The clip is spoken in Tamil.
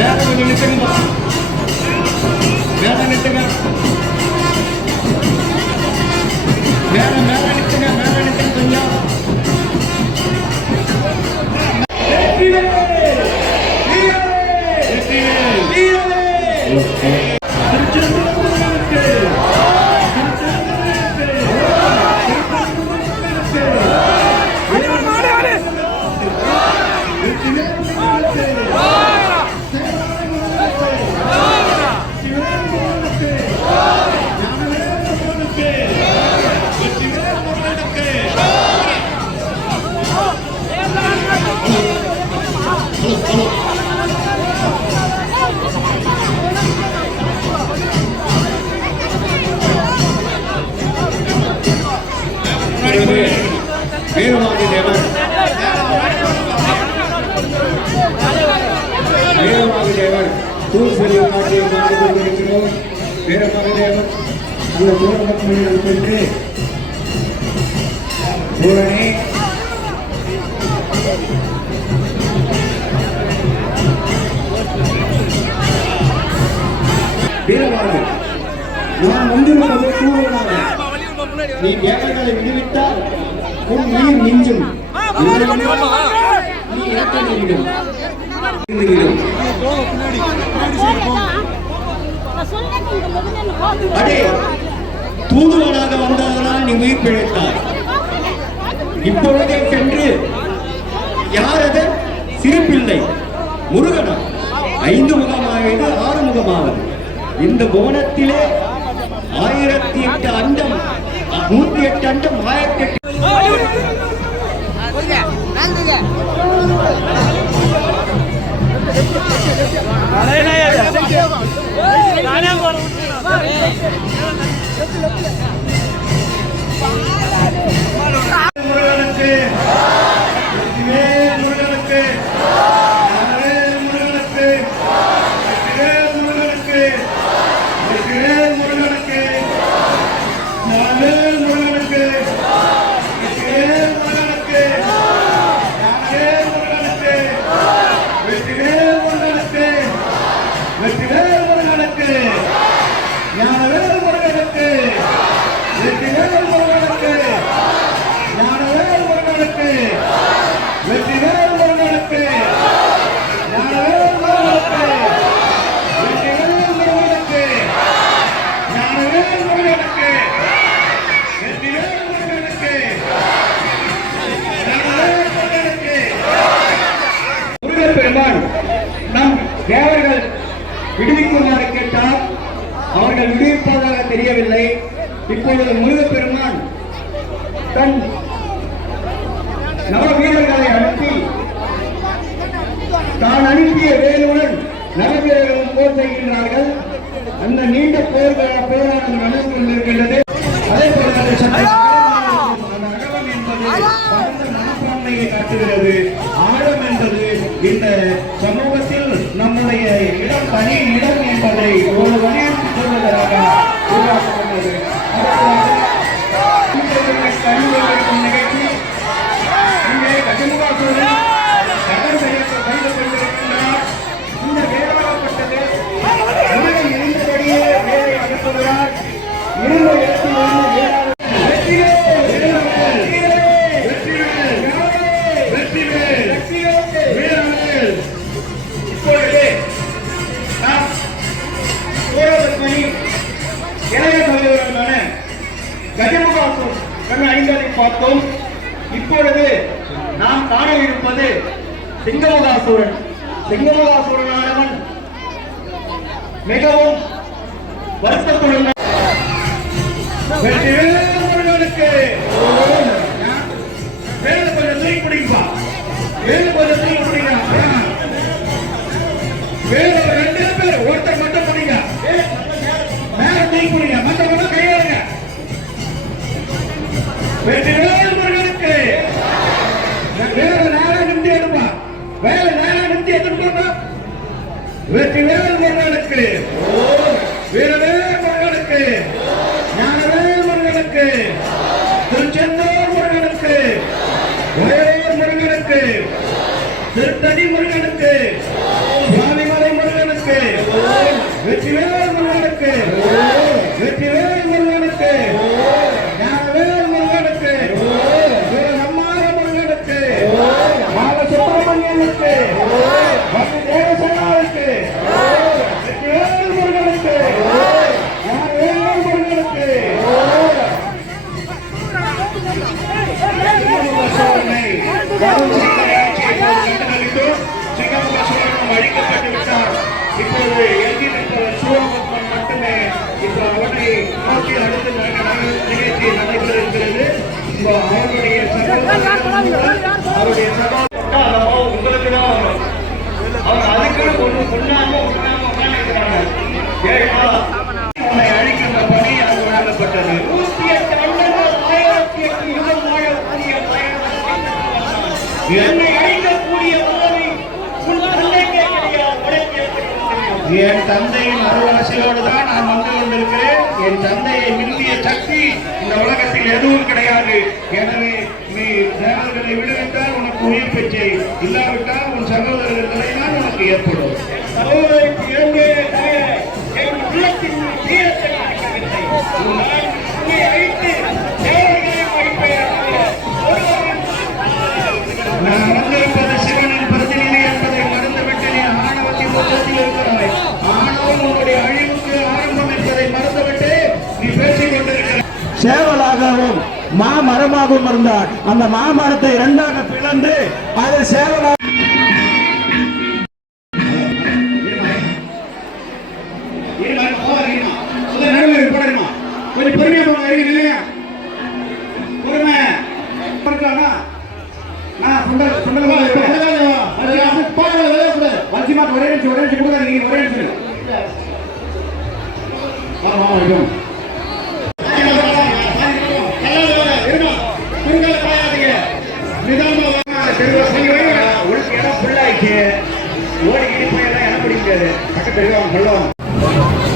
மேல கொஞ்சம் நிறுத்துங்கப்பா மேல நிறுத்துங்க மேல மேல நிறுத்துங்க மேல நிறுத்துங்க கொஞ்சம் வீரவாதி தேவர் வீரவாதி தேவர் தூர் செல்வி காட்சியை பார்த்து கொண்டிருக்கிறோம் அந்த பூரணி நான் வந்திருப்பது தூரமாக நீ தேவர்களை விடுவிட்டால் உன் உயிர் இல்லையெனில் நீ இறக்க நேரிடும் நேரிடும். அடே தூதுவனாக வந்ததனால் நீ உயிர் பிழைத்தாய். இப்பொழுதே சென்று யார் அது சிறுபிள்ளை முருகனா? ஐந்து முகமாவது ஆறு முகமாவது. இந்த புவனத்திலே ஆயிரத்தி எட்டு அண்டம் நூத்தி எட்டு அண்டம் ஆயிரத்தி எட்டு முருகனுக்கு ஞானவேல் முருகனுக்கு வெற்றிவேல் முருகனுக்கு ஞானவேல் முருகனுக்கு வெற்றிவேல் முருகனுக்கு ஞானவேல் முருகனுக்கு வெற்றிவேல் முருகனுக்கு ஞானவேல் முருகனுக்கு வெற்றிவேல் முருகனுக்கு ஞானவேல் முருகனுக்கு முருகப் பெருமான் நம் தேவர்கள் விடுவிக்குமாறு கேட்டார் அவர்கள் விடுவிப்பதாக தெரியவில்லை இப்பொழுது முருகப்பெருமான் தன் நவ வீரர்களை அனுப்பி தான் அனுப்பிய வேலுடன் நவவீரர்களும் போர் செய்கின்றார்கள். அந்த நீண்ட போர் போரானது நடந்து கொண்டிருக்கின்றது அதே போல அகலம் என்பது பரந்த மனப்பான்மையை காட்டுகிறது. ஆழம் என்பது இந்த சமூகத்தில் நம்முடைய இடம் தனி இடம் என்பதை ஒரு வலியுறுத்தி சொல்வதற்காக கஜமுகாசம் கண் ஐந்ததை பார்த்தோம். இப்பொழுது நாம் காண இருப்பது சிங்கமுகாசூரன் சிங்கமுகாசூரனானவன் மிகவும் வருத்தத்துடன் வெற்றிவேல் முருகனுக்கு. வேலு கொஞ்சம் தூக்கி பிடிப்பா வேலு கொஞ்சம் தூக்கி வெற்றிவேல் முருகனுக்கு. வேலை நேரம் நிமித்தி எடுப்பா வேலை நேரம் நிமித்தி எடுத்துட்டு வெற்றிவேல் முருகனுக்கு. வீரவேல் முருகனுக்கு. ஞானவேல் முருகனுக்கு. திருச்செந்தூர் முருகனுக்கு. ஒரே திருத்தணி முருகனுக்கு. சுவாமிமலை முருகனுக்கு. வெற்றிவேல் இப்போது எழுதியிருக்கிற நிற்பவர் மட்டுமே இப்போ அவனை நோக்கி அடுத்து நிகழ்ச்சி நடைபெற இருக்கிறது. இப்போ அவருடைய அவருடைய சகோதரர் உங்களுக்கு தான் அவர் அதுக்குன்னு ஒன்று கொண்டாம கொண்டாம உட்கார்ந்திருக்கிறாங்க. ஏன்னா, அவனை அழிக்கின்ற பணி அது வழங்கப்பட்டது நூத்தி எட்டு அண்ணன்கள் ஆயிரத்தி எட்டு யுகம் வாழக்கூடிய என்னை அழிக்கக்கூடிய உதவி உன் தந்தைக்கே கிடையாது உனக்கு எப்படி தெரியும்? என் தந்தையின் அருவாசியோடு தான் நான் வந்து கொண்டிருக்கிறேன். என் தந்தையை மில்லிய சக்தி இந்த உலகத்தில் எதுவும் கிடையாது. எனவே நீ தேவர்களை விடுவித்தால் உனக்கு உயிர் பெற்றை. இல்லாவிட்டால் உன் சகோதரர்கள் தலைதான் உனக்கு ஏற்படும். சகோதரருக்கு ஏங்கே என் உள்ளத்தின் வீரத்தை மாமரமாகவும் இருந்தார் அந்த மாமரத்தை இரண்டாக பிளந்து அது சேவலாக கொஞ்சம் பொறுமையா போங்க இல்லையா பொறுமை நான் சுண்டல் சுண்டல் வஞ்சி மாட்டு ஒரே நிமிஷம் ஒரே நிமிஷம் கொடுக்காது ஒரே நிமிஷம் ஓடிக்கிட்டு போய் எல்லாம் இடம் பிடிக்காது பக்கத்து இருக்காங்க பள்ளம்